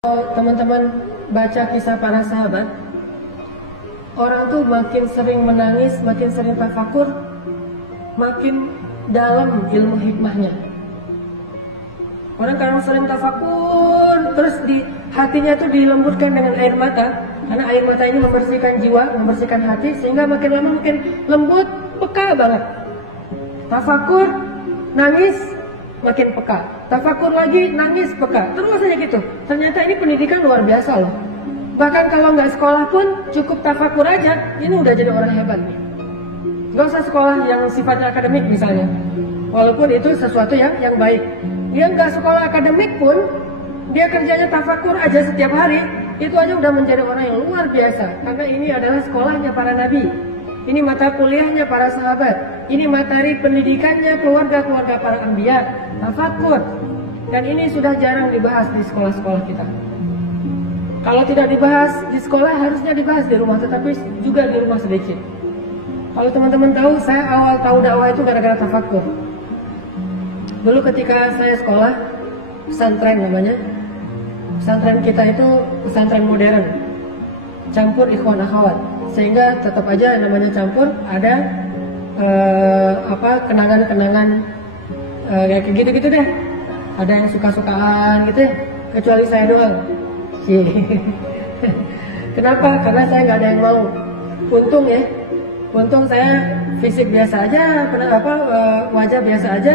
Teman-teman baca kisah para sahabat, orang tuh makin sering menangis, makin sering tafakur, makin dalam ilmu hikmahnya. Orang kalau sering tafakur, terus di hatinya tuh dilembutkan dengan air mata, karena air mata ini membersihkan jiwa, membersihkan hati, sehingga makin lama makin lembut, peka banget. Tafakur, nangis, makin peka. Tafakur lagi, nangis, peka. Terus aja gitu. Ternyata ini pendidikan luar biasa loh. Bahkan kalau nggak sekolah pun cukup tafakur aja, ini udah jadi orang hebat nih. Gak usah sekolah yang sifatnya akademik misalnya. Walaupun itu sesuatu yang baik. Dia nggak sekolah akademik pun, dia kerjanya tafakur aja setiap hari, itu aja udah menjadi orang yang luar biasa. Karena ini adalah sekolahnya para nabi. Ini mata kuliahnya para sahabat. Ini materi pendidikannya keluarga-keluarga para anbiya. Tafakur. Dan ini sudah jarang dibahas di sekolah-sekolah kita. Kalau tidak dibahas di sekolah, harusnya dibahas di rumah, tetapi juga di rumah sedikit. Kalau teman-teman tahu, saya awal tahu dakwah itu gara-gara tafakur. Dulu ketika saya sekolah, pesantren namanya. Pesantren kita itu pesantren modern, campur ikhwan akhwat. Sehingga tetap aja namanya campur, ada kenangan-kenangan kayak gitu-gitu deh. Ada yang suka-sukaan gitu ya, kecuali saya doang. Kenapa? Karena saya nggak ada yang mau. Untung ya, untung saya fisik biasa aja, wajah biasa aja.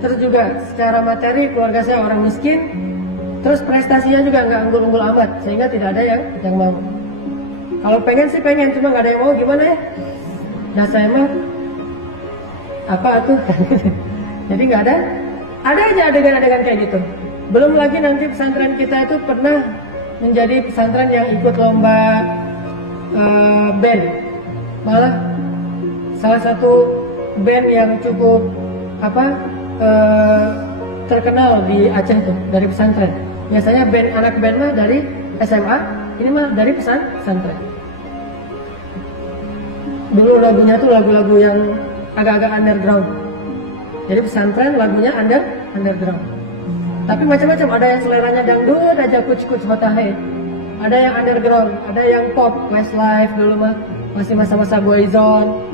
Terus juga secara materi keluarga saya orang miskin. Terus prestasinya juga nggak unggul-unggul amat, sehingga tidak ada yang mau. Kalau pengen sih pengen, cuma nggak ada yang mau, gimana ya? Nah saya mah apa tuh? Jadi nggak ada aja adegan-adegan kayak gitu. Belum lagi nanti pesantren kita itu pernah menjadi pesantren yang ikut lomba band. Malah salah satu band yang cukup terkenal di Aceh tuh dari pesantren. Biasanya anak band mah dari SMA, ini mah dari pesantren. Dulu lagunya tuh lagu-lagu yang agak-agak underground. Jadi pesantren lagunya underground. Tapi macam-macam, ada yang seleranya dangdut, ada kuc-kuc batahe. Ada yang underground, ada yang pop, Westlife dulu mah masih masa-masa Boyzone,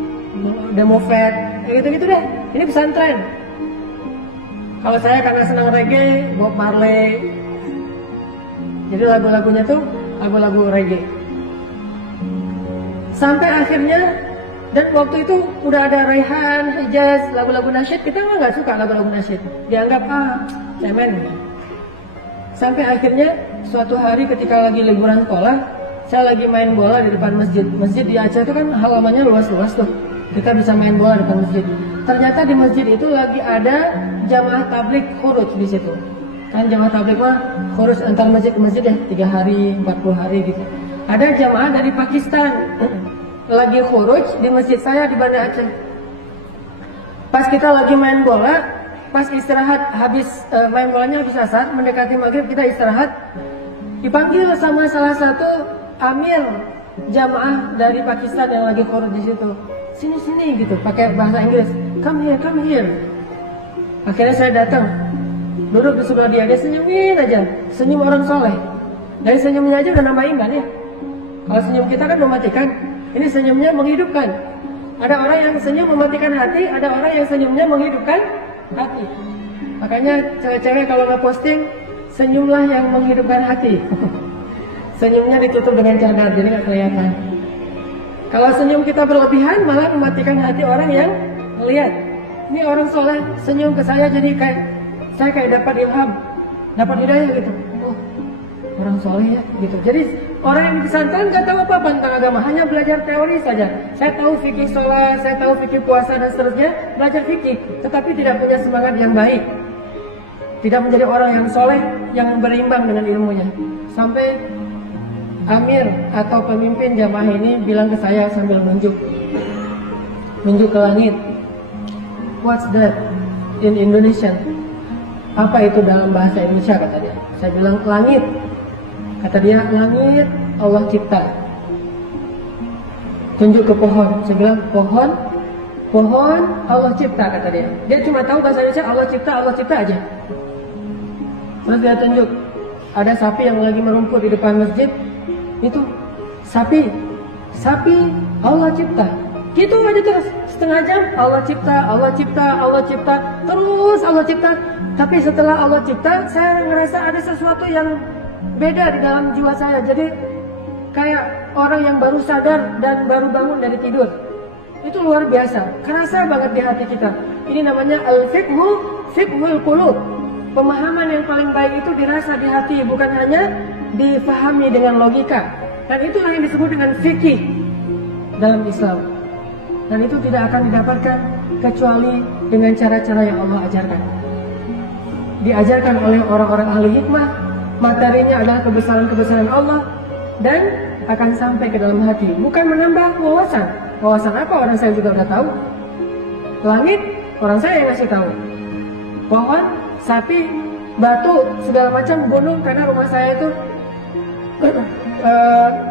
Demo Fat, gitu-gitu deh. Ini pesantren. Kalau saya karena senang reggae, Bob Marley. Jadi lagu-lagunya tuh lagu-lagu reggae. Sampai akhirnya, dan waktu itu udah ada Raihan, Hijaz, lagu-lagu nasyid, kita mah nggak suka lagu-lagu nasyid. Dianggap cemen. Sampai akhirnya suatu hari ketika lagi liburan sekolah, saya lagi main bola di depan masjid. Masjid di Aceh itu kan halamannya luas-luas tuh. Kita bisa main bola di depan masjid. Ternyata di masjid itu lagi ada jamaah tabligh khuruj di situ. Kan jamaah tabligh mah khuruj antar masjid ke masjid ya, 3 hari, 40 hari gitu. Ada jamaah dari Pakistan lagi khuruj di masjid saya di Banda Aceh. Pas kita lagi main bola, pas istirahat habis main bolanya habis asar, mendekati maghrib kita istirahat, dipanggil sama salah satu amir jamaah dari Pakistan yang lagi khuruj di situ. Sini gitu, pakai bahasa Inggris. Come here. Akhirnya saya datang, duduk di sebelah dia senyumin aja, senyum orang soleh. Dari senyumnya aja udah nambah iman ya. Kalau senyum kita kan mematikan, ini senyumnya menghidupkan. Ada orang yang senyum mematikan hati, ada orang yang senyumnya menghidupkan hati. Makanya cewek-cewek kalau nggak posting, senyumlah yang menghidupkan hati. Senyumnya ditutup dengan cadar, jadi nggak kelihatan. Kalau senyum kita berlebihan, malah mematikan hati orang yang melihat. Ini orang soleh senyum ke saya, jadi saya kayak dapat ilham, dapat hidayah gitu. Oh, orang soleh ya gitu. Jadi orang yang di pesantren nggak tahu apa-apa tentang agama, hanya belajar teori saja. Saya tahu fikih sholat, saya tahu fikih puasa dan seterusnya, belajar fikih, tetapi tidak punya semangat yang baik, tidak menjadi orang yang soleh, yang berimbang dengan ilmunya. Sampai amir atau pemimpin jamaah ini bilang ke saya sambil nunjuk ke langit. What's that in Indonesian? Apa itu dalam bahasa Indonesia, kata dia. Saya bilang langit. Kata dia, langit Allah cipta. Tunjuk ke pohon. Saya bilang pohon Allah cipta, kata dia. Dia cuma tahu bahasa Indonesia Allah cipta aja. Terus dia tunjuk, ada sapi yang lagi merumput di depan masjid, itu sapi Allah cipta. Gitu aja terus, setengah jam Allah cipta, terus Allah cipta. Tapi setelah Allah cipta, saya ngerasa ada sesuatu yang beda di dalam jiwa saya. Jadi kayak orang yang baru sadar dan baru bangun dari tidur. Itu luar biasa, kerasa banget di hati kita. Ini namanya fiqhul qulub. Pemahaman yang paling baik itu dirasa di hati, bukan hanya difahami dengan logika. Dan itulah yang disebut dengan fikih dalam Islam. Dan itu tidak akan didapatkan kecuali dengan cara-cara yang Allah ajarkan. Diajarkan oleh orang-orang ahli hikmah, materinya adalah kebesaran-kebesaran Allah, dan akan sampai ke dalam hati. Bukan menambah wawasan. Wawasan apa? Orang saya juga udah tahu. Langit, orang saya yang ngasih tahu. Pohon, sapi, batu, segala macam, gunung, karena rumah saya itu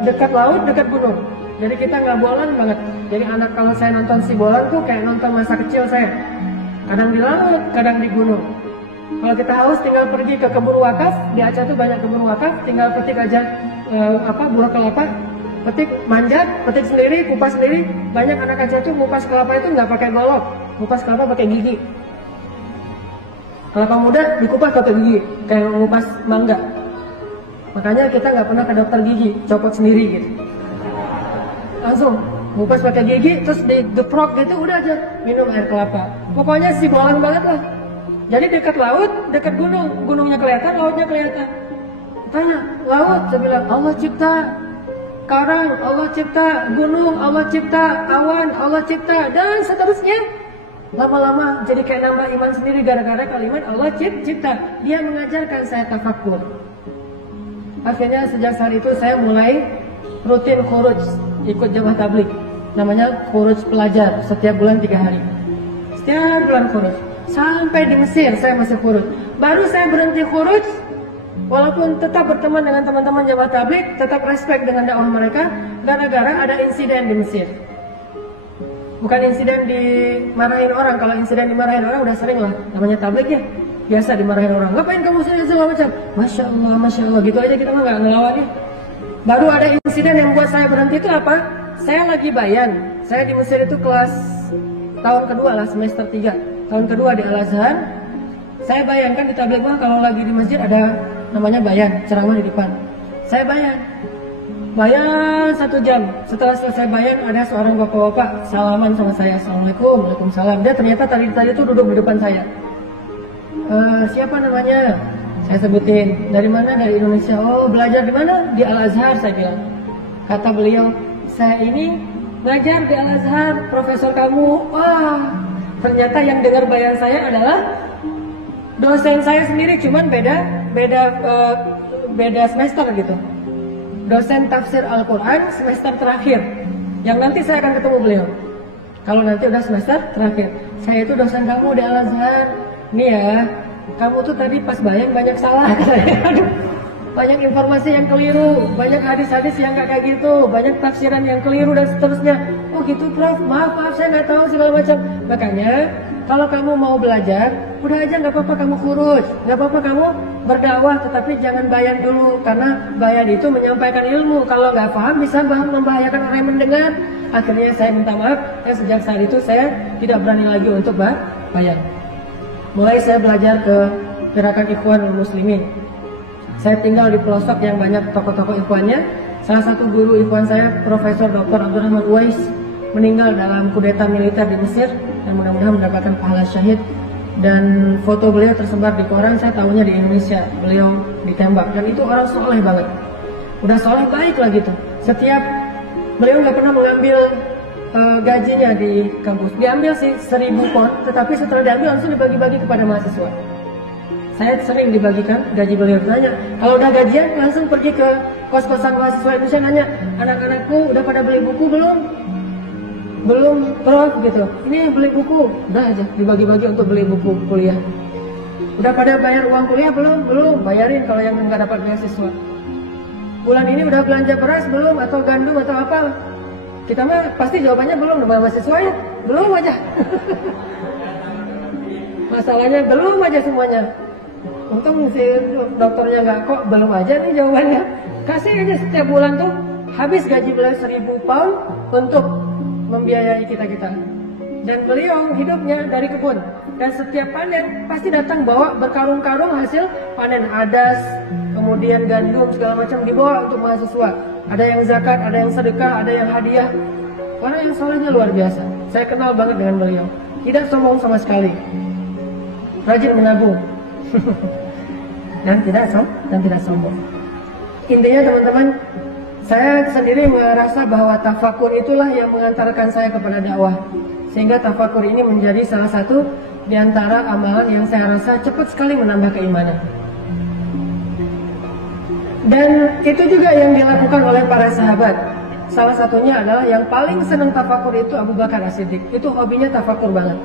dekat laut, dekat gunung. Jadi kita nggak bolan banget. Jadi anak kalau saya nonton si bolan tuh kayak nonton masa kecil saya. Kadang di laut, kadang di gunung. Kalau kita haus tinggal pergi ke kebun wakaf. Di Aceh tuh banyak kebun wakaf. Tinggal petik aja buah kelapa, petik, manjat, petik sendiri, kupas sendiri. Banyak anak Aceh tuh ngupas kelapa itu nggak pakai golok, ngupas kelapa pakai gigi. Kelapa muda dikupas pakai gigi, kayak ngupas mangga. Makanya kita nggak pernah ke dokter gigi, copot sendiri gitu. Langsung ngupas pakai gigi, terus digeprok gitu, udah aja minum air kelapa. Pokoknya si bolang banget lah. Jadi dekat laut, dekat gunung, gunungnya kelihatan, lautnya kelihatan. Tanya, laut, saya bilang Allah cipta karang, Allah cipta gunung, Allah cipta awan, Allah cipta, dan seterusnya. Lama-lama jadi kayak nambah iman sendiri gara-gara kalimat Allah cipta. Dia mengajarkan saya tafakkur. Akhirnya sejak saat itu saya mulai rutin khuruj, ikut jamaah tabligh. Namanya khuruj pelajar, setiap bulan 3 hari. Setiap bulan khuruj. Sampai di Mesir saya masih khuruj. Baru saya berhenti khuruj, walaupun tetap berteman dengan teman-teman jamaah tabligh, tetap respect dengan dakwah mereka, gara-gara ada insiden di Mesir. Bukan insiden dimarahin orang. Kalau insiden dimarahin orang udah sering lah, namanya tabligh ya, biasa dimarahin orang. Ngapain kamu sini segala macam? Masya Allah, gitu aja kita mah nggak ngelawan ya. Baru ada insiden yang buat saya berhenti itu apa? Saya lagi bayan. Saya di Mesir itu kelas tahun kedua lah, semester 3. Tahun kedua di Al-Azhar. Saya bayangkan di tabligh mah kalau lagi di masjid ada namanya bayan, ceramah di depan. Saya bayan 1 jam. Setelah selesai bayan ada seorang bapak-bapak salaman sama saya. Assalamualaikum, waalaikumsalam. Dia ternyata tadi itu duduk di depan saya. Siapa namanya? Saya sebutin. Dari mana? Dari Indonesia. Oh, belajar di mana? Di Al-Azhar, saya bilang. Kata beliau, saya ini belajar di Al-Azhar, profesor kamu. Wah, ternyata yang dengar bayan saya adalah dosen saya sendiri, cuman beda semester gitu. Dosen tafsir Al-Quran semester terakhir. Yang nanti saya akan ketemu beliau. Kalau nanti udah semester terakhir. Saya itu dosen kamu di Al-Azhar. Nih ya, kamu tuh tadi pas bayang banyak salah. Aduh, banyak informasi yang keliru, banyak hadis-hadis yang gak kayak gitu, banyak tafsiran yang keliru dan seterusnya. Oh gitu Prof, maaf saya nggak tahu segala macam. Makanya kalau kamu mau belajar, udah aja nggak apa-apa kamu khuruj, nggak apa-apa kamu berdakwah, tetapi jangan bayan dulu, karena bayan itu menyampaikan ilmu. Kalau nggak paham bisa membahayakan orang yang mendengar. Akhirnya saya minta maaf, dan sejak saat itu saya tidak berani lagi untuk bayan. Mulai saya belajar ke gerakan Ikhwanul Muslimin. Saya tinggal di pelosok yang banyak tokoh-tokoh ikhwannya. Salah satu guru ikhwan saya, Profesor Dr. Abdurrahman Uwais, meninggal dalam kudeta militer di Mesir, dan mudah-mudahan mendapatkan pahala syahid. Dan foto beliau tersebar di koran, saya tahunya di Indonesia, beliau ditembak. Dan itu orang soleh banget, udah soleh baik lah gitu. Setiap beliau nggak pernah mengambil gajinya di kampus. Diambil sih 1000 pon, tetapi setelah diambil langsung dibagi-bagi kepada mahasiswa. Saya sering dibagikan gaji beliau. Nanya, kalau udah gajian langsung pergi ke kos-kosan mahasiswa Indonesia, nanya, anak-anakku udah pada beli buku belum? Belum Prof gitu. Ini beli buku, udah aja dibagi-bagi untuk beli buku kuliah. Udah pada bayar uang kuliah belum? Belum, bayarin kalau yang nggak dapat beasiswa. Bulan ini udah belanja beras belum, atau gandum atau apa? Kita mah pasti jawabannya belum, nama mahasiswanya belum aja. Masalahnya belum aja semuanya. untung si dokternya nggak kok belum aja nih jawabannya. Kasih aja setiap bulan tuh habis gaji beliau 1.000 pound untuk membiayai kita. Dan beliau hidupnya dari kebun. Dan setiap panen pasti datang bawa berkarung-karung hasil panen adas, kemudian gandum segala macam dibawa untuk mahasiswa. Ada yang zakat, ada yang sedekah, ada yang hadiah. Orang yang solehnya luar biasa. Saya kenal banget dengan beliau. Tidak sombong sama sekali. Rajin menabung. dan tidak sombong. Intinya teman-teman, saya sendiri merasa bahwa tafakur itulah yang mengantarkan saya kepada dakwah. Sehingga tafakur ini menjadi salah satu di antara amalan yang saya rasa cepat sekali menambah keimanan. Dan itu juga yang dilakukan oleh para sahabat. Salah satunya adalah yang paling senang tafakur itu Abu Bakar As-Siddiq. Itu hobinya tafakur banget.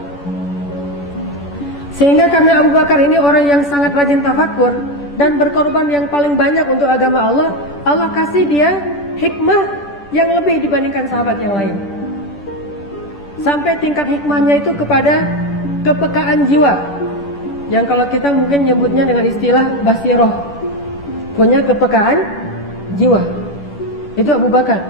Sehingga karena Abu Bakar ini orang yang sangat rajin tafakur dan berkorban yang paling banyak untuk agama Allah, Allah kasih dia hikmah yang lebih dibandingkan sahabat yang lain. Sampai tingkat hikmahnya itu kepada kepekaan jiwa. Yang kalau kita mungkin nyebutnya dengan istilah basiroh, punya kepekaan jiwa. Itu Abu Bakar.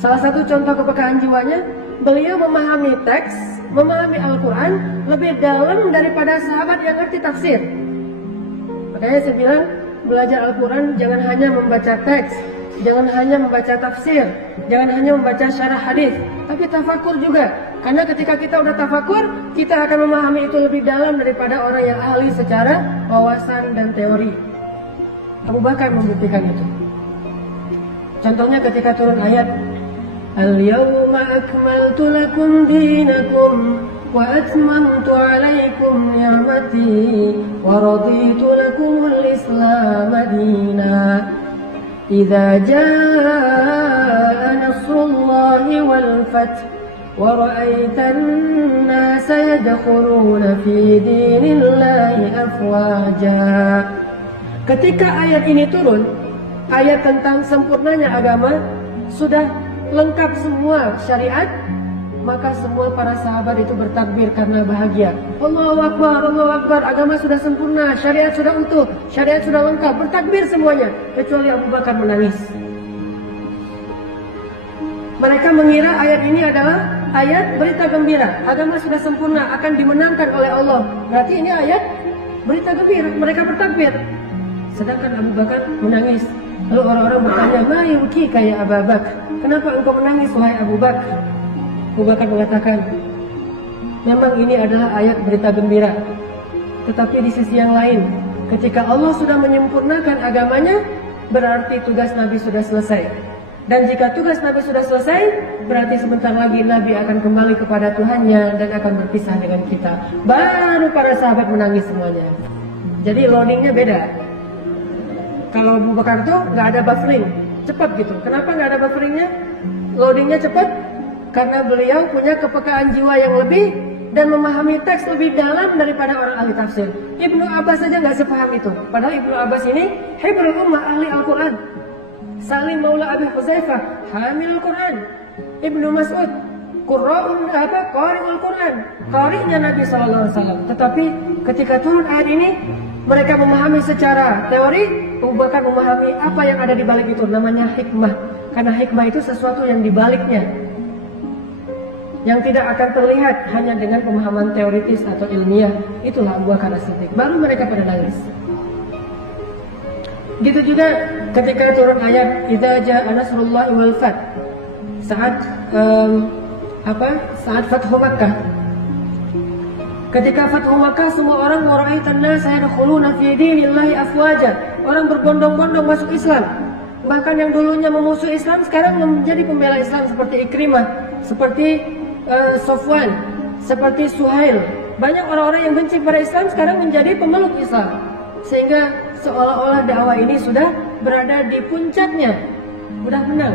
Salah satu contoh kepekaan jiwanya, beliau memahami teks, memahami Al-Quran lebih dalam daripada sahabat yang ngerti tafsir. Makanya saya bilang, belajar Al-Quran jangan hanya membaca teks, jangan hanya membaca tafsir, jangan hanya membaca syarah hadis, tapi tafakur juga. Karena ketika kita udah tafakur, kita akan memahami itu lebih dalam daripada orang yang ahli secara wawasan dan teori. Abu Bakar membuktikan itu. Contohnya ketika turun ayat Al-yawma akmaltu lakum dinakum wa atmamtu alaikum ni'mati wa raditu lakumul islam dina. Idza jaa nasrullahi wal fath wa ra'aitan nasa yadkhuluna fi dinillahi afwaja. Ketika ayat ini turun, ayat tentang sempurnanya agama, sudah lengkap semua syariat, maka semua para sahabat itu bertakbir karena bahagia. Allahu Akbar, Allahu Akbar, agama sudah sempurna, syariat sudah utuh, syariat sudah lengkap, bertakbir semuanya, kecuali Abu Bakar menangis. Mereka mengira ayat ini adalah ayat berita gembira, agama sudah sempurna, akan dimenangkan oleh Allah. Berarti ini ayat berita gembira, mereka bertakbir. Sedangkan Abu Bakar menangis. Lalu orang-orang bertanya, "Ma yuki kayak Abu Bakar? Kenapa engkau menangis wahai Abu Bakar?" Abu Bakar mengatakan, memang ini adalah ayat berita gembira. Tetapi di sisi yang lain, ketika Allah sudah menyempurnakan agamanya, berarti tugas Nabi sudah selesai. Dan jika tugas Nabi sudah selesai, berarti sebentar lagi Nabi akan kembali kepada Tuhannya dan akan berpisah dengan kita. Baru para sahabat menangis semuanya. Jadi loadingnya beda. Kalau Abu Bakar tuh nggak ada buffering, cepat gitu. Kenapa nggak ada bufferingnya? Loadingnya cepat karena beliau punya kepekaan jiwa yang lebih dan memahami teks lebih dalam daripada orang ahli tafsir. Ibnu Abbas saja nggak sepaham itu. Padahal Ibnu Abbas ini hibrul ummah, ahli Al-Quran. Salim Maula Abi Huzaifah, hamil Al-Quran. Ibnu Mas'ud, qari'ul Quran, qari'nya Nabi SAW. Tetapi ketika turun ayat ini, mereka memahami secara teori. Abu Bakar memahami apa yang ada di balik itu, namanya hikmah. Karena hikmah itu sesuatu yang dibaliknya, yang tidak akan terlihat hanya dengan pemahaman teoritis atau ilmiah. Itulah Abu Bakar As-Siddiq. Baru mereka pada nangis. Gitu juga ketika turun ayat idza jaa nasrullahi wal fath, saat Fathu Makkah. Ketika Fathu Makkah, semua orang waraitan nas yadkhuluna fi dinillahi afwaja. Orang berbondong-bondong masuk Islam. Bahkan yang dulunya memusuhi Islam sekarang menjadi pembela Islam, seperti Ikrimah, seperti Sofwan, seperti Suhail. Banyak orang-orang yang benci pada Islam sekarang menjadi pemeluk Islam. Sehingga seolah-olah dakwah ini sudah berada di puncaknya, sudah menang.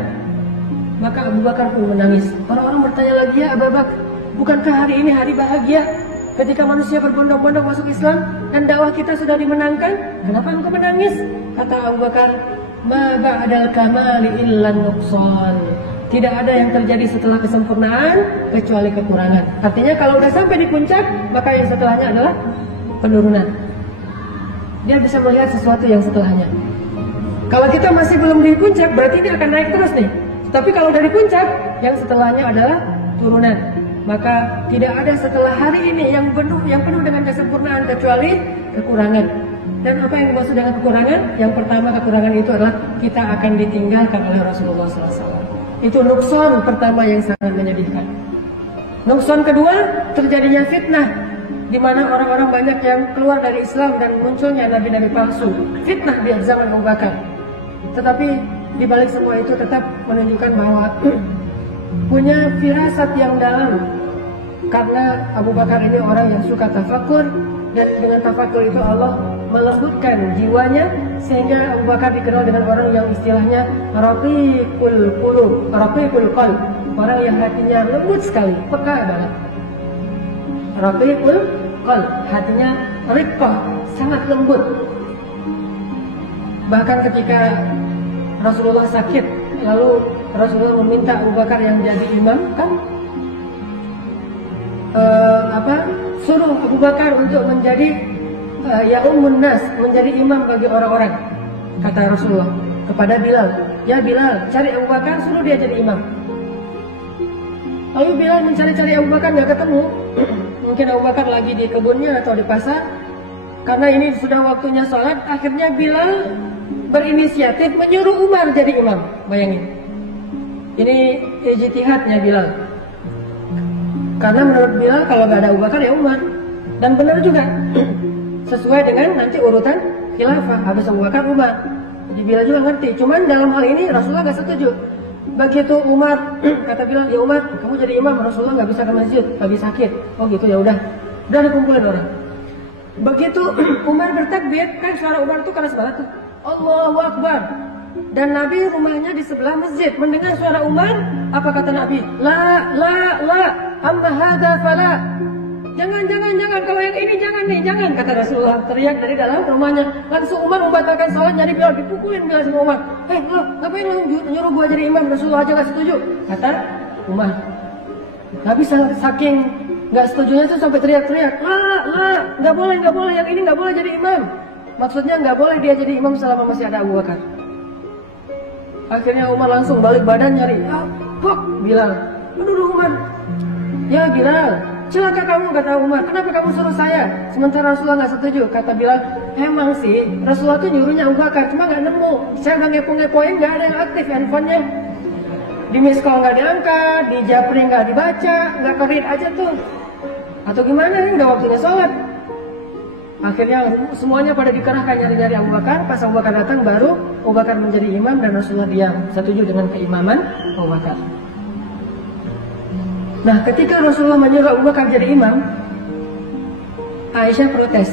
Maka Abu Bakar pun menangis. Orang-orang bertanya lagi, ya Abu Bakar, bukankah hari ini hari bahagia ketika manusia berbondong-bondong masuk Islam dan dakwah kita sudah dimenangkan? Kenapa engkau menangis? Kata Abu Bakar, ma ba'dal kamali illan nuqsan. Tidak ada yang terjadi setelah kesempurnaan kecuali kekurangan. Artinya kalau sudah sampai di puncak, maka yang setelahnya adalah penurunan. dia bisa melihat sesuatu yang setelahnya. Kalau kita masih belum di puncak, berarti dia akan naik terus nih. Tapi kalau dari puncak, yang setelahnya adalah turunan. Maka tidak ada setelah hari ini yang penuh dengan kesempurnaan kecuali kekurangan. Dan apa yang dimaksud dengan kekurangan? Yang pertama, kekurangan itu adalah kita akan ditinggalkan oleh Rasulullah SAW. Itu nukson pertama yang sangat menyedihkan. Nukson kedua, terjadinya fitnah, di mana orang-orang banyak yang keluar dari Islam dan munculnya nabi-nabi palsu. Fitnah di zaman Abu Bakar. Tetapi di balik semua itu tetap menunjukkan bahwa punya firasat yang dalam, karena Abu Bakar ini orang yang suka tafakur, dan dengan tafakur itu Allah melembutkan jiwanya sehingga Abu Bakar dikenal dengan orang yang istilahnya raqiqul qulub, raqiqul qalb, orang yang hatinya lembut sekali, peka banget. Raqiqul qalb, hatinya riqqah, sangat lembut. Bahkan ketika Rasulullah sakit, lalu Rasulullah meminta Abu Bakar yang jadi imam, kan suruh Abu Bakar untuk menjadi yaumun nas, menjadi imam bagi orang-orang. Kata Rasulullah kepada Bilal, ya Bilal, cari Abu Bakar, suruh dia jadi imam. Lalu Bilal mencari-cari Abu Bakar, nggak ketemu. Mungkin Abu Bakar lagi di kebunnya atau di pasar. Karena ini sudah waktunya sholat, akhirnya Bilal berinisiatif menyuruh Umar jadi imam. Bayangin, ini ijtihadnya Bilal. Karena menurut Bilal kalau nggak ada Abu Bakar ya Umar. Dan benar juga, sesuai dengan nanti urutan khilafah, habis Abu Bakar Umar. Jadi Bilal juga ngerti. Cuman dalam hal ini Rasulullah nggak setuju. Begitu Umar kata Bilal, ya Umar, kamu jadi imam, Rasulullah nggak bisa ke masjid, lagi sakit. Oh gitu, ya udah dikumpulin orang. Begitu Umar bertakbir, kan suara Umar tuh keras banget tuh, Allahu Akbar. Dan Nabi rumahnya di sebelah masjid. Mendengar suara Umar, apa kata Nabi? La, amma hadza fala. Jangan, kalau yang ini jangan nih, jangan, kata Rasulullah. Teriak dari dalam rumahnya. Langsung Umar membatalkan sholat, nyari Bilal, dipukulin Bilal sama Umar. Lo, ngapain lo nyuruh gua jadi imam? Rasulullah aja gak setuju, kata Umar. Nabi saking gak setujunya tuh sampai teriak-teriak, nggak boleh, yang ini nggak boleh jadi imam. Maksudnya nggak boleh dia jadi imam selama masih ada Abu Bakar. Akhirnya Umar langsung balik badan nyari, Bilal. Aduh Umar, ya Bilal, celaka kamu, kata Umar. Kenapa kamu suruh saya? Sementara Rasulullah nggak setuju. Kata Bilal, emang sih Rasulullah tuh nyuruhnya Abu Bakar, cuma nggak nemu. Saya udah ngepo-ngepoin, nggak ada yang aktif handphonenya. Di miss call nggak diangkat, di japri nggak dibaca, nggak ke-read aja tuh. Atau gimana nih, udah waktunya sholat. Akhirnya semuanya pada dikerahkan nyari-nyari Abu Bakar. Pas Abu Bakar datang, baru Abu Bakar menjadi imam dan Rasulullah diam, setuju dengan keimaman Abu Bakar. Nah, ketika Rasulullah menyuruh Abu Bakar jadi imam, Aisyah protes.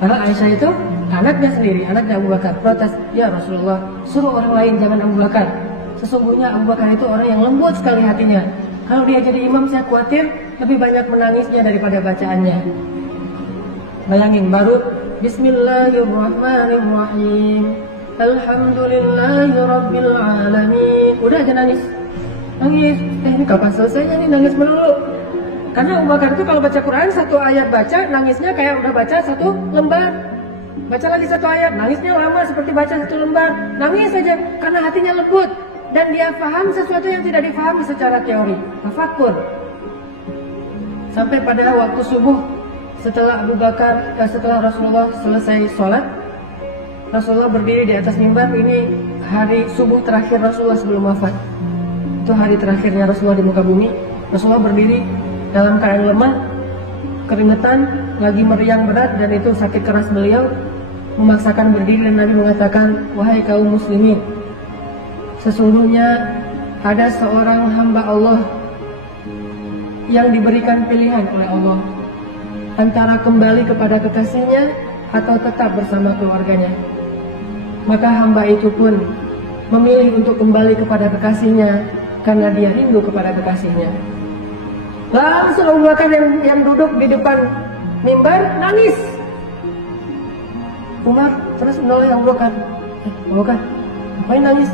Karena Aisyah itu anaknya sendiri, anaknya Abu Bakar, protes. Ya Rasulullah, suruh orang lain, jangan Abu Bakar. Sesungguhnya Abu Bakar itu orang yang lembut sekali hatinya. Kalau dia jadi imam, saya khawatir lebih banyak menangisnya daripada bacaannya. Bayangin, baru Bismillahirrahmanirrahim, Alhamdulillahirabbil alamin, udah aja nangis. Ini kapan selesainya nih, nangis melulu. Karena Abu Bakar itu kalau baca Quran, satu ayat baca, nangisnya kayak udah baca satu lembar. Baca lagi satu ayat, nangisnya lama seperti baca satu lembar. Nangis saja, karena hatinya lembut. Dan dia paham sesuatu yang tidak dipahami secara teori, tafakur. Sampai pada waktu subuh, setelah Rasulullah selesai sholat, Rasulullah berdiri di atas mimbar. Ini hari subuh terakhir Rasulullah sebelum wafat. Itu hari terakhirnya Rasulullah di muka bumi. Rasulullah berdiri dalam keadaan lemah, keringetan, lagi meriang berat, dan itu sakit keras beliau memaksakan berdiri. Dan Nabi mengatakan, wahai kaum muslimin, sesungguhnya ada seorang hamba Allah yang diberikan pilihan oleh Allah antara kembali kepada kekasihnya atau tetap bersama keluarganya. Maka hamba itu pun memilih untuk kembali kepada kekasihnya karena dia rindu kepada kekasihnya. Langsung Abu Bakar yang duduk di depan mimbar nangis. Umar terus menolong Abu Bakar. Abu Bakar, ngapain nangis?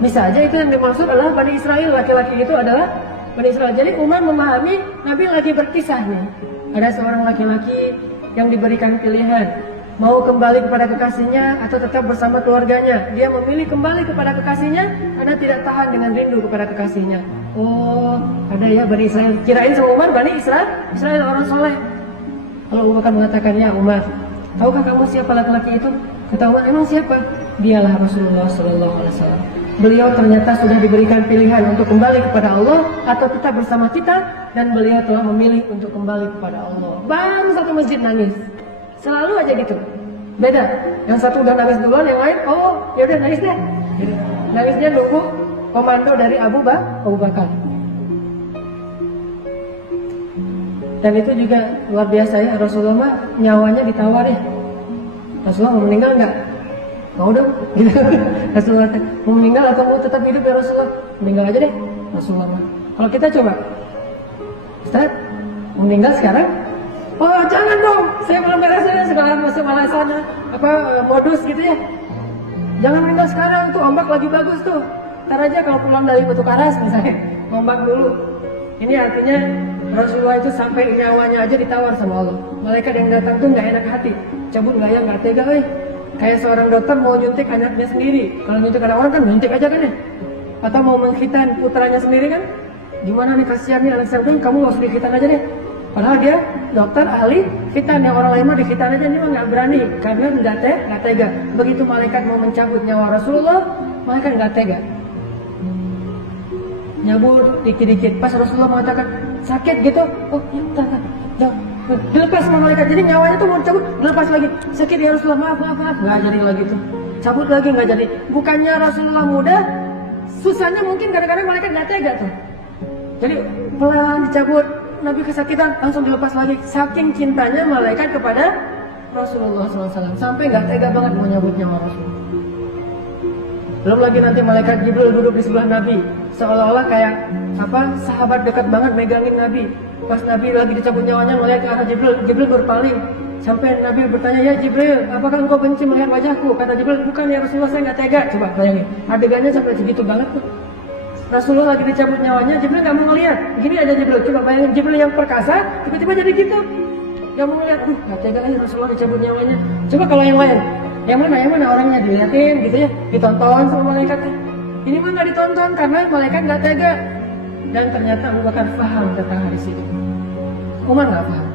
Bisa aja itu yang dimaksud adalah Bani Israel, laki-laki itu adalah Bani Israel. Jadi Umar memahami Nabi lagi berkisah nih. Ada seorang laki-laki yang diberikan pilihan mau kembali kepada kekasihnya atau tetap bersama keluarganya. Dia memilih kembali kepada kekasihnya karena tidak tahan dengan rindu kepada kekasihnya. Oh, ada ya Bani Israel. Kirain sama Umar Bani Israel orang soleh. Kalau Umar kan mengatakan, ya Umar, tahukah kamu siapa laki-laki itu? Kata Umar, emang siapa? Dialah Rasulullah SAW. Beliau ternyata sudah diberikan pilihan untuk kembali kepada Allah atau tetap bersama kita, dan beliau telah memilih untuk kembali kepada Allah. Baru satu masjid nangis. Selalu aja gitu. Beda. Yang satu udah nangis duluan, yang lain, oh ya udah nangis deh. Nangisnya nunggu komando dari Abu Bakar. Dan itu juga luar biasa ya, Rasulullah nyawanya ditawar ya. Rasulullah mau meninggal nggak? Mau dong. Gitu. Rasulullah mau meninggal atau mau tetap hidup ya Rasulullah? Meninggal aja deh Rasulullah. Kalau kita coba, Ustaz, meninggal sekarang? Oh jangan dong, saya belum beres ya, sekarang masih malah sana modus gitu ya. Jangan meninggal sekarang, tuh ombak lagi bagus tuh. Ntar aja kalau pulang dari Batu Karas misalnya, ombak dulu. Ini artinya Rasulullah itu sampai nyawanya aja ditawar sama Allah. Malaikat yang datang tuh nggak enak hati, cabut nggak ya, nggak tega, kayak seorang dokter mau nyuntik anaknya sendiri. Kalau nyuntik anak orang kan nyuntik aja kan ya. Atau mau mengkhitan putranya sendiri kan, gimana nih kasihan nih anak saya kan, kamu nggak usah dikhitan aja deh. Padahal dia dokter ahli khitan, yang orang lain mah dikhitan aja, dia mah nggak berani karena nggak tega. Begitu malaikat mau mencabut nyawa Rasulullah, malaikat nggak tega, nyabut dikit-dikit. Pas Rasulullah mengatakan sakit gitu, oh ya dilepas sama malaikat. Jadi nyawanya tuh mau dicabut, dilepas lagi. Sakit ya Rasulullah, maaf, nggak jadi lagi tuh. Cabut lagi nggak jadi. Bukannya Rasulullah mudah, susahnya mungkin kadang-kadang malaikat nggak tega tuh. Jadi pelan dicabut, Nabi kesakitan langsung dilepas lagi. Saking cintanya malaikat kepada Rasulullah SAW, sampai nggak tega banget mau nyabut nyawa Rasulullah. Belum lagi nanti malaikat Jibril duduk di sebelah Nabi, seolah-olah kayak sahabat dekat banget megangin Nabi. Pas Nabi lagi dicabut nyawanya, melihat ke arah Jibril berpaling. Sampai Nabi bertanya, ya Jibril, apakah engkau benci melihat wajahku? Kata Jibril, bukan ya Rasulullah, saya nggak tega. Coba bayangin, adegannya sampai segitu banget tuh. Rasulullah lagi dicabut nyawanya, Jibril nggak mau ngeliat. Gini aja Jibril, coba bayangin Jibril yang perkasa, tiba-tiba jadi gitu. Nggak mau ngeliat, nggak tega lagi Rasulullah dicabut nyawanya. Coba kalau yang lain, yang mana orangnya diliatin gitu ya, ditonton sama malaikatnya. Ini mah nggak ditonton karena malaikat nggak tega. Dan ternyata Abu Bakar paham tentang hadis itu. Umar nggak paham.